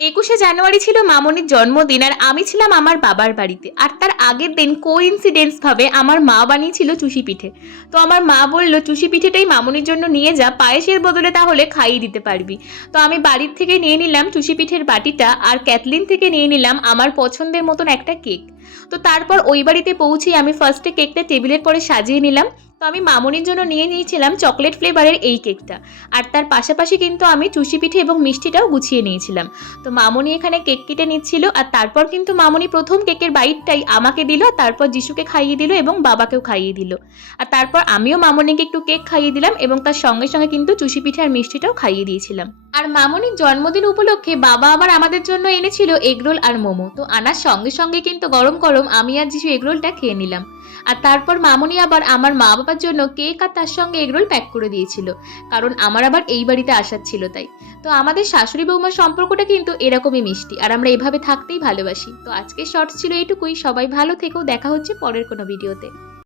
21শে জানুয়ারি ছিল মামনির জন্মদিন আর আমি ছিলাম আমার বাবার বাড়িতে। আর তার আগের দিন কোইন্সিডেন্স ভাবে আমার মা বানিয়েছিল চুষি পিঠে। তো আমার মা বলল চুষি পিঠেটাই মামনির জন্য নিয়ে যা, পায়েসের বদলে তাহলে খাইয়ে দিতে পারবি। তো আমি বাড়ির থেকে নিয়ে নিলাম চুষি পিঠের বাটিটা আর ক্যাথলিন থেকে নিয়ে নিলাম আমার পছন্দের মতন একটা কেক। তো তারপর ওই বাড়িতে পৌঁছে আমি ফার্স্টে কেকটা টেবিলের পরে সাজিয়ে নিলাম। তো আমি মামনির জন্য নিয়ে নিয়েছিলাম চকলেট ফ্লেভারের এই কেকটা। আর তার পাশাপাশি কিন্তু আমি চুষি পিঠে এবং মিষ্টিটাও গুছিয়ে নিয়েছিলাম। তো মামনি এখানে কেক কেটে নিচ্ছিল আর তারপর কিন্তু মামনি প্রথম কেকের বাইটটাই আমাকে দিল, তারপর যিশুকে খাইয়ে দিল এবং বাবাকেও খাইয়ে দিল। আর তারপর আমিও মামনিকে একটু কেক খাইয়ে দিলাম এবং তার সঙ্গে সঙ্গে কিন্তু চুষি পিঠে আর মিষ্টিটাও খাইয়ে দিয়েছিলাম। আর মামনির জন্মদিন উপলক্ষে বাবা আবার আমাদের জন্য এনেছিল এগরোল আর মোমো। তো আনার সঙ্গে সঙ্গে কিন্তু গরম গরম আমি আর যিশু এগরোলটা খেয়ে নিলাম। আর তারপর মামনি আবার আমার মা বাবার জন্য কেক আর তার সঙ্গে এগরোল প্যাক করে দিয়েছিল, কারণ আমার আবার এই বাড়িতে আসার ছিল তাই। তো আমাদের শাশুড়ি বৌমার সম্পর্কটা কিন্তু এরকমই মিষ্টি আর আমরা এভাবে থাকতেই ভালোবাসি। তো আজকের শর্টস ছিল এইটুকুই। সবাই ভালো থেকো, দেখা হচ্ছে পরের কোনো ভিডিওতে।